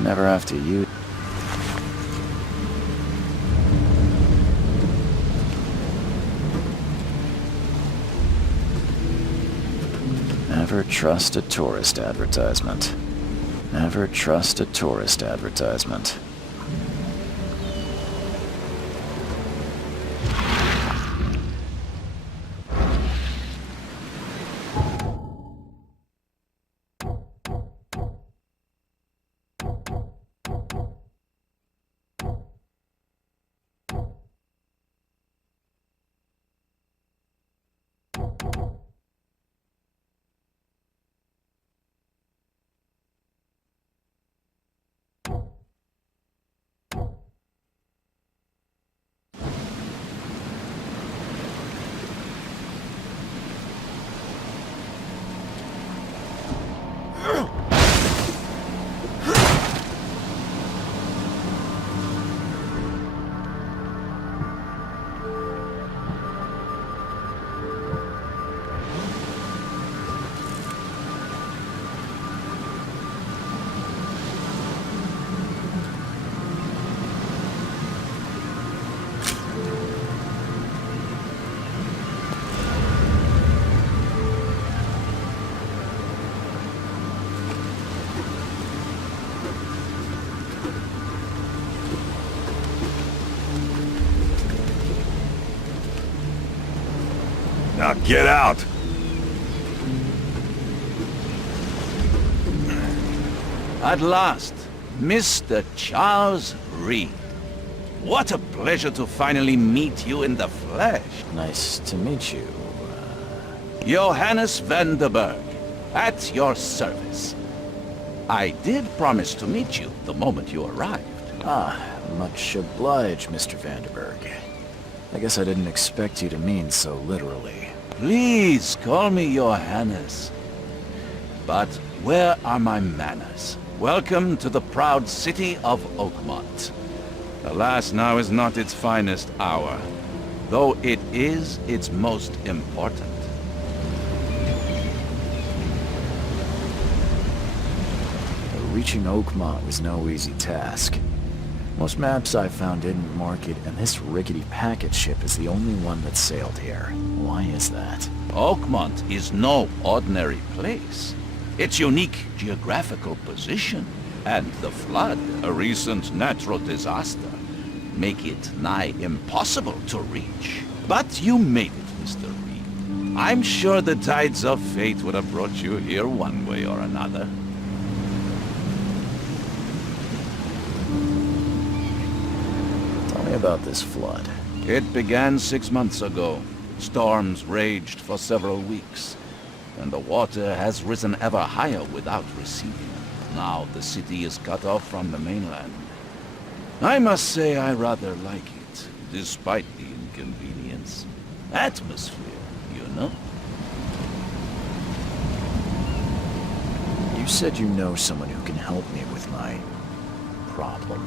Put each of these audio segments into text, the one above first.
I never have to use... Never trust a tourist advertisement. Never trust a tourist advertisement. Now get out! At last, Mr. Charles Reed. What a pleasure to finally meet you in the flesh. Nice to meet you. Johannes van der Berg, at your service. I did promise to meet you the moment you arrived. Ah, much obliged, Mr. Vanderberg. I guess I didn't expect you to mean so literally. Please call me Johannes. But where are my manners? Welcome to the proud city of Oakmont. Alas, now is not its finest hour, though it is its most important. Reaching Oakmont was no easy task. Most maps I found didn't mark it, and this rickety packet ship is the only one that sailed here. Why is that? Oakmont is no ordinary place. Its unique geographical position and the flood, a recent natural disaster, make it nigh impossible to reach. But you made it, Mr. Reed. I'm sure the tides of fate would have brought you here one way or another. me about this flood. It began 6 months ago. Storms raged for several weeks, and the water has risen ever higher without receding. Now the city is cut off from the mainland. I must say I rather like it, despite the inconvenience. Atmosphere, you know? You said you know someone who can help me with my problem.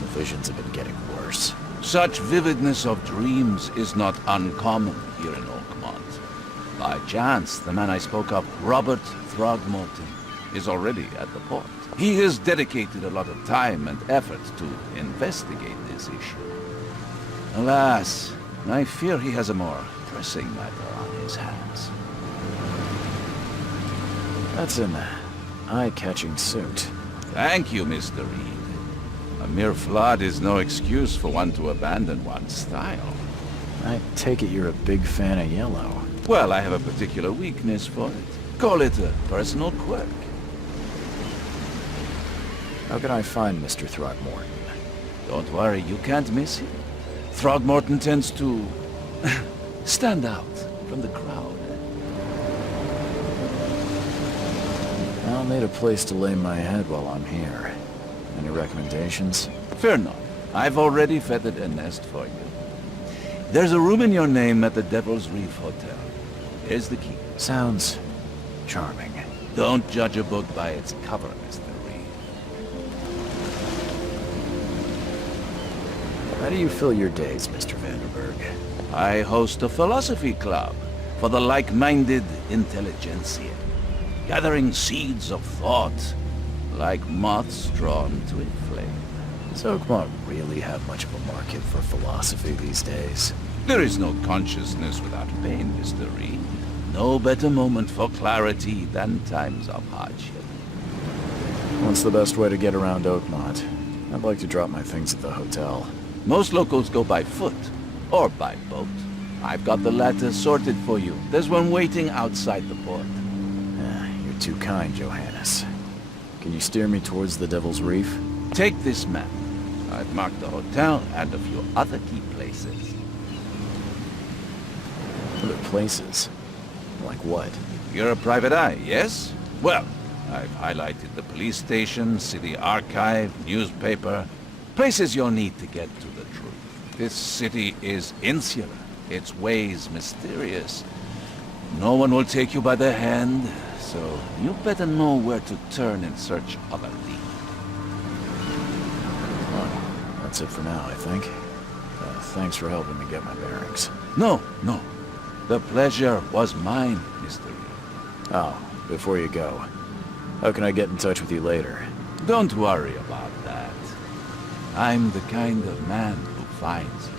The visions have been getting worse. Such vividness of dreams is not uncommon here in Oakmont. By chance, the man I spoke of, Robert Throgmorton, is already at the port. He has dedicated a lot of time and effort to investigate this issue. Alas, I fear he has a more pressing matter on his hands. That's an eye-catching suit. Thank you, Mr. Reed. A mere flood is no excuse for one to abandon one's style. I take it you're a big fan of yellow. Well, I have a particular weakness for it. Call it a personal quirk. How can I find Mr. Throgmorton? Don't worry, you can't miss him. Throgmorton tends to stand out from the crowd. I'll need a place to lay my head while I'm here. Any recommendations? Fear not. I've already feathered a nest for you. There's a room in your name at the Devil's Reef Hotel. Here's the key. Sounds charming. Don't judge a book by its cover, Mr. Reed. How do you fill your days, Mr. Vanderberg? I host a philosophy club for the like-minded intelligentsia, gathering seeds of thought like moths drawn to a flame. Does Oakmont really have much of a market for philosophy these days? There is no consciousness without pain, Mr. Reed. No better moment for clarity than times of hardship. What's the best way to get around Oakmont? I'd like to drop my things at the hotel. Most locals go by foot, or by boat. I've got the latter sorted for you. There's one waiting outside the port. You're too kind, Johannes. Can you steer me towards the Devil's Reef? Take this map. I've marked the hotel and a few other key places. Other places? Like what? You're a private eye, yes? Well, I've highlighted the police station, city archive, newspaper. Places you'll need to get to the truth. This city is insular, its ways mysterious. No one will take you by the hand, so you better know where to turn in search of a lead. Well, that's it for now, I think. Thanks for helping me get my bearings. No. The pleasure was mine, Mr. Reed. Oh, before you go, how can I get in touch with you later? Don't worry about that. I'm the kind of man who finds you.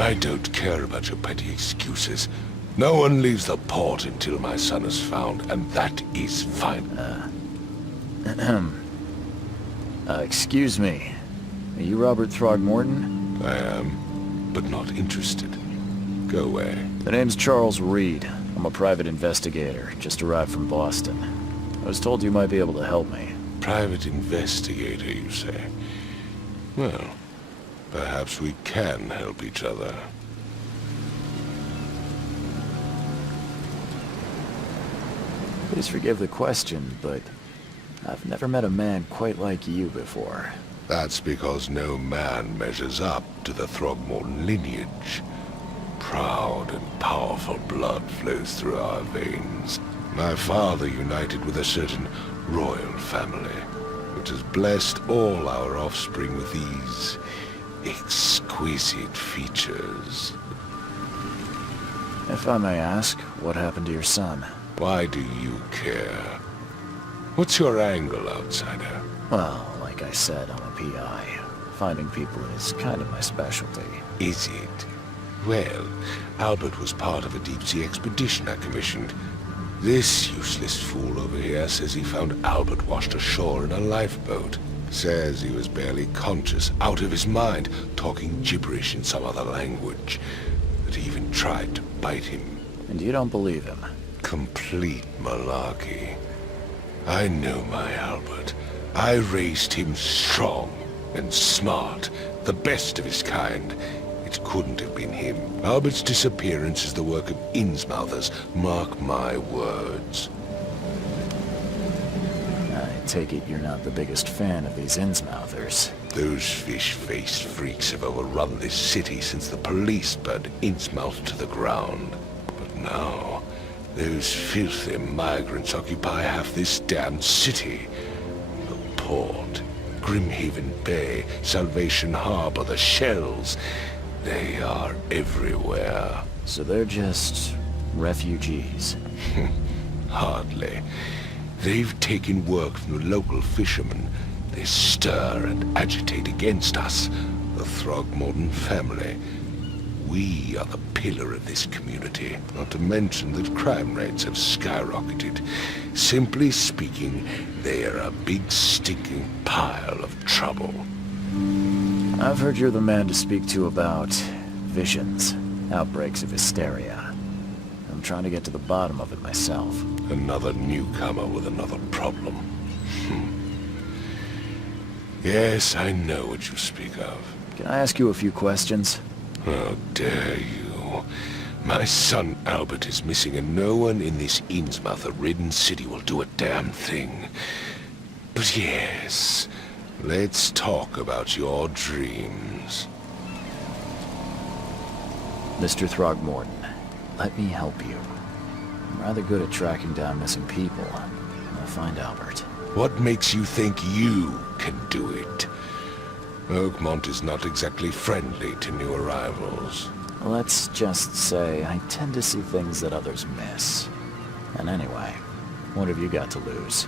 I don't care about your petty excuses. No one leaves the port until my son is found, and that is fine. Excuse me. Are you Robert Throgmorton? I am, but not interested. Go away. The name's Charles Reed. I'm a private investigator, just arrived from Boston. I was told you might be able to help me. Private investigator, you say? Well, perhaps we can help each other. Please forgive the question, but I've never met a man quite like you before. That's because no man measures up to the Throgmorton lineage. Proud and powerful blood flows through our veins. My father united with a certain royal family, which has blessed all our offspring with these exquisite features. If I may ask, what happened to your son? Why do you care? What's your angle, outsider? Well, like I said, I'm a PI. Finding people is kind of my specialty. Is it? Well, Albert was part of a deep-sea expedition I commissioned. This useless fool over here says he found Albert washed ashore in a lifeboat. Says he was barely conscious, out of his mind, talking gibberish in some other language. That he even tried to bite him. And you don't believe him? Complete malarkey. I know my Albert. I raised him strong and smart, the best of his kind. It couldn't have been him. Albert's disappearance is the work of Innsmouthers, mark my words. I take it you're not the biggest fan of these Innsmouthers. Those fish-faced freaks have overrun this city since the police burned Innsmouth to the ground. But now, those filthy migrants occupy half this damned city. The port, Grimhaven Bay, Salvation Harbor, the shells. They are everywhere. So they're just refugees. Hardly. They've taken work from the local fishermen. They stir and agitate against us, the Throgmorton family. We are the pillar of this community, not to mention that crime rates have skyrocketed. Simply speaking, they are a big stinking pile of trouble. I've heard you're the man to speak to about visions, outbreaks of hysteria. I'm trying to get to the bottom of it myself. Another newcomer with another problem. Yes, I know what you speak of. Can I ask you a few questions? How dare you? My son Albert is missing, and no one in this Innsmouth-ridden city will do a damn thing. But yes, let's talk about your dreams. Mr. Throgmorton, let me help you. I'm rather good at tracking down missing people. I'll find Albert. What makes you think you can do it? Oakmont is not exactly friendly to new arrivals. Let's just say I tend to see things that others miss. And anyway, what have you got to lose?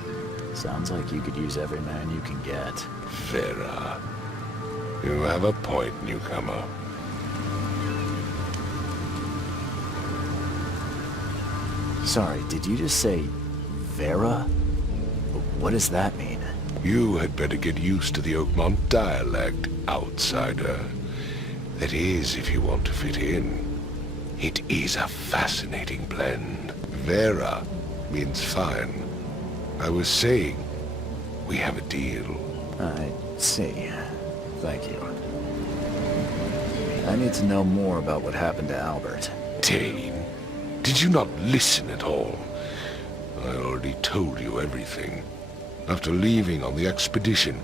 Sounds like you could use every man you can get. Vera, you have a point, newcomer. Sorry, did you just say Vera? What does that mean? You had better get used to the Oakmont dialect, outsider. That is, if you want to fit in. It is a fascinating blend. Vera means fine. I was saying, we have a deal. I see. Thank you. I need to know more about what happened to Albert. Dane, did you not listen at all? I already told you everything. After leaving on the expedition,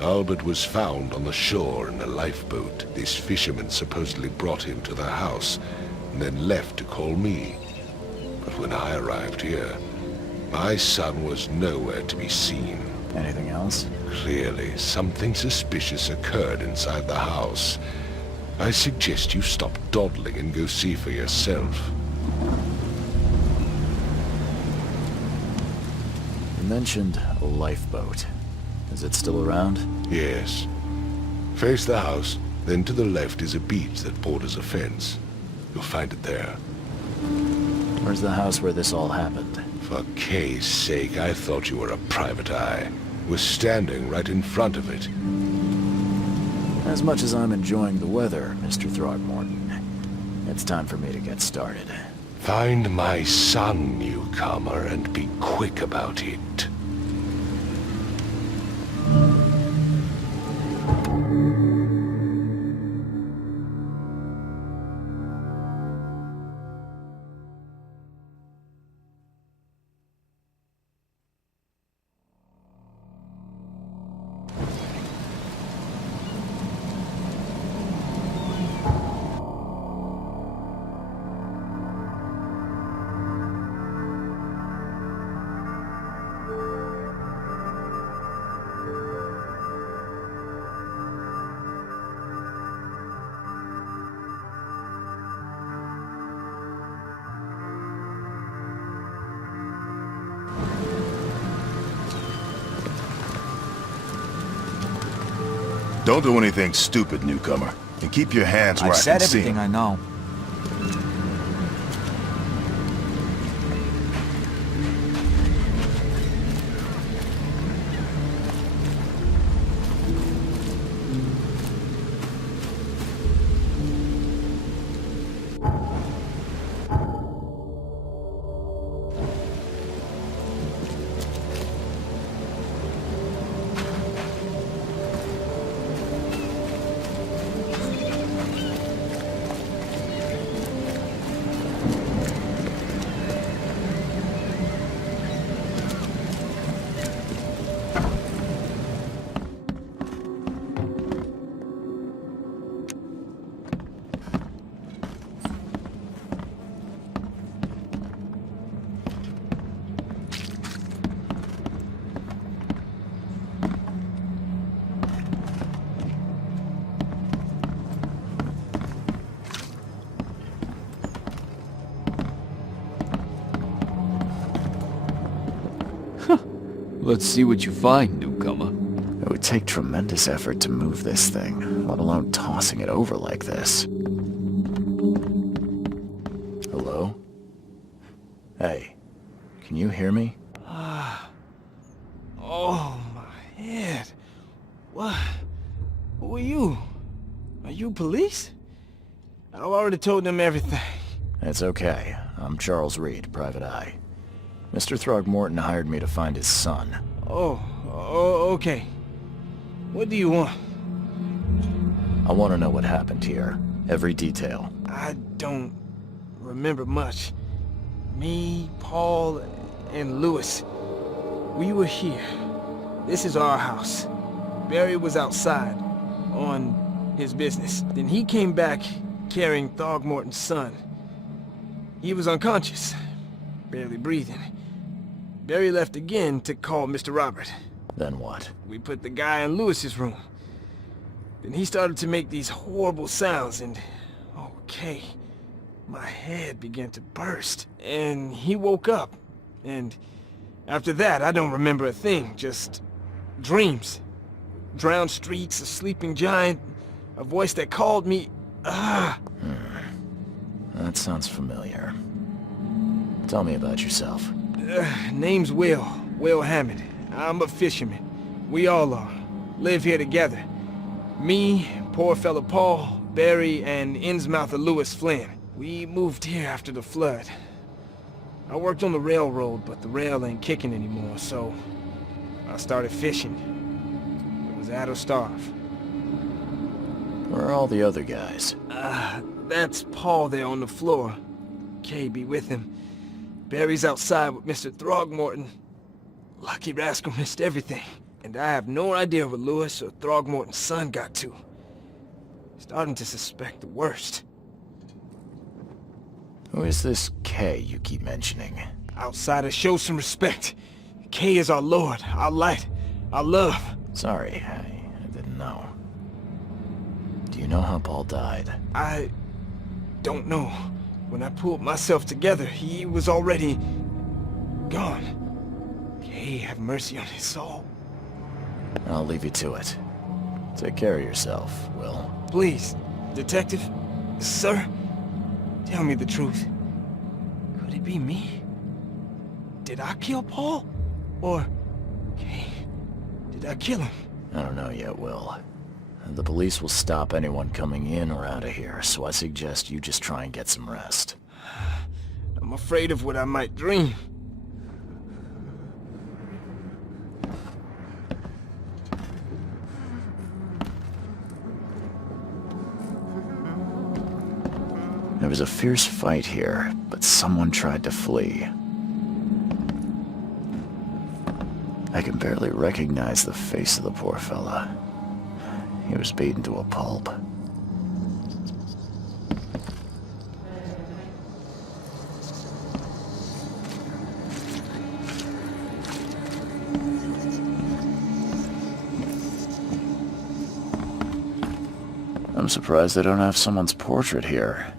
Albert was found on the shore in a lifeboat. This fisherman supposedly brought him to the house, and then left to call me. But when I arrived here, my son was nowhere to be seen. Anything else? Clearly, something suspicious occurred inside the house. I suggest you stop dawdling and go see for yourself. You mentioned a lifeboat. Is it still around? Yes. Face the house, then to the left is a beach that borders a fence. You'll find it there. Where's the house where this all happened? For Kay's sake, I thought you were a private eye. We're standing right in front of it. As much as I'm enjoying the weather, Mr. Throgmorton, it's time for me to get started. Find my son, newcomer, and be quick about it. Don't do anything stupid, newcomer. And keep your hands where I've I said can see everything 'em. I know. Let's see what you find, newcomer. It would take tremendous effort to move this thing, let alone tossing it over like this. Hello? Hey, can you hear me? Oh, my head. What? Who are you? Are you police? I've already told them everything. It's okay. I'm Charles Reed, Private Eye. Mr. Throgmorton hired me to find his son. Oh, okay. What do you want? I want to know what happened here. Every detail. I don't remember much. Me, Paul, and Lewis. We were here. This is our house. Barry was outside, on his business. Then he came back carrying Throgmorton's son. He was unconscious, barely breathing. Barry left again to call Mr. Robert. Then what? We put the guy in Lewis's room. Then he started to make these horrible sounds and... okay, my head began to burst. And he woke up. And after that, I don't remember a thing, just dreams. Drowned streets, a sleeping giant, a voice that called me... That sounds familiar. Tell me about yourself. Name's Will Hammond. I'm a fisherman. We all are. Live here together. Me, poor fella Paul, Barry, and Innsmouther Lewis Flynn. We moved here after the flood. I worked on the railroad, but the rail ain't kicking anymore, so I started fishing. It was at or starve. Where are all the other guys? That's Paul there on the floor. Kay be with him. Barry's outside with Mr. Throgmorton. Lucky rascal missed everything. And I have no idea where Lewis or Throgmorton's son got to. Starting to suspect the worst. Who is this K you keep mentioning? Outsiders, show some respect. Kay is our lord, our light, our love. Sorry, I didn't know. Do you know how Paul died? I don't know. When I pulled myself together, he was already gone. Kay have mercy on his soul. I'll leave you to it. Take care of yourself, Will. Please, detective, sir, tell me the truth. Could it be me? Did I kill Paul? Or, Kay, did I kill him? I don't know yet, Will. The police will stop anyone coming in or out of here, so I suggest you just try and get some rest. I'm afraid of what I might dream. There was a fierce fight here, but someone tried to flee. I can barely recognize the face of the poor fella. He was beaten to a pulp. I'm surprised they don't have someone's portrait here.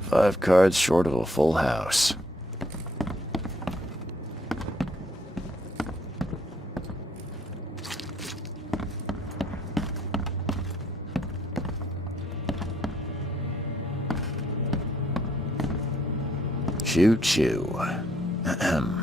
5 cards short of a full house. Choo choo. Ahem.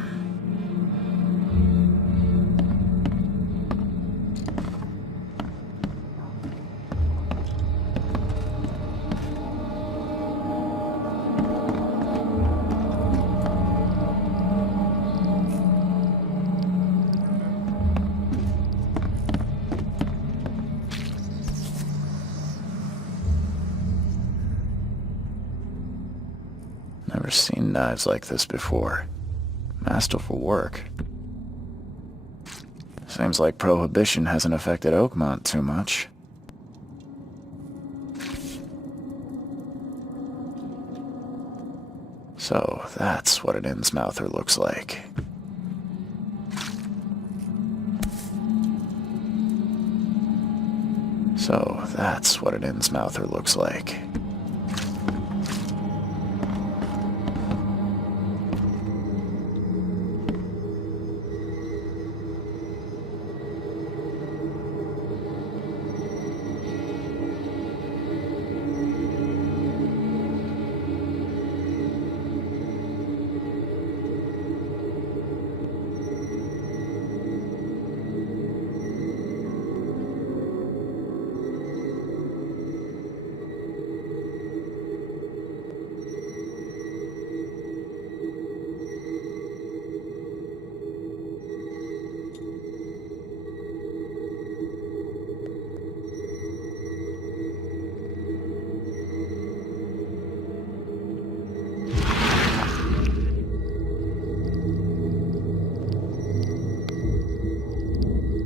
Never seen knives like this before. Masterful work. Seems like Prohibition hasn't affected Oakmont too much. So that's what an Innsmouther looks like. So that's what an Innsmouther looks like.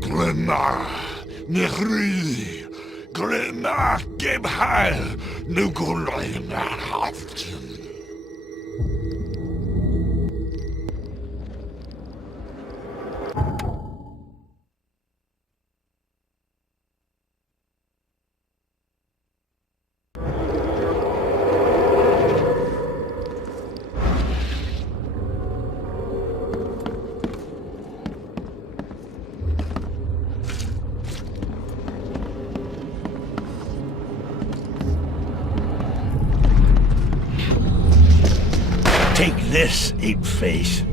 Glenna, Nehri, Glenna, Gebhal, Nugulena, Haftin. Take this, ape-face.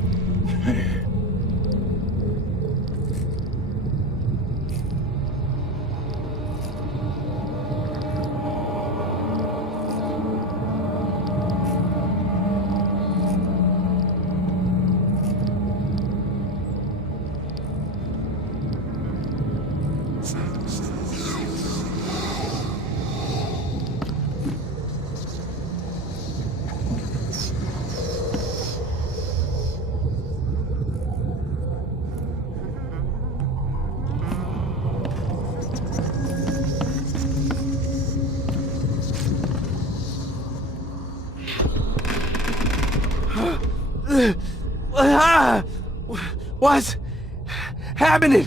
What's happening?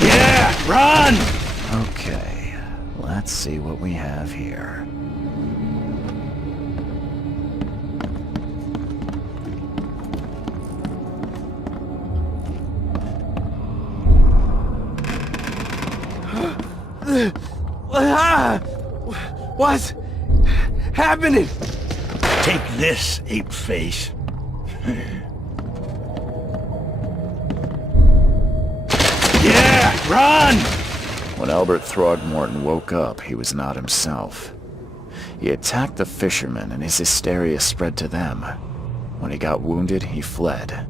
Yeah, run! Okay, let's see what we have here. What's happening? Take this, ape-face. Yeah, run! When Albert Throgmorton woke up, he was not himself. He attacked the fishermen, and his hysteria spread to them. When he got wounded, he fled.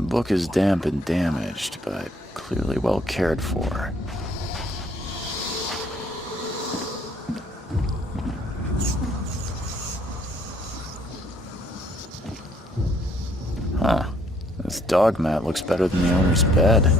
The book is damp and damaged, but clearly well cared for. Huh. This dog mat looks better than the owner's bed.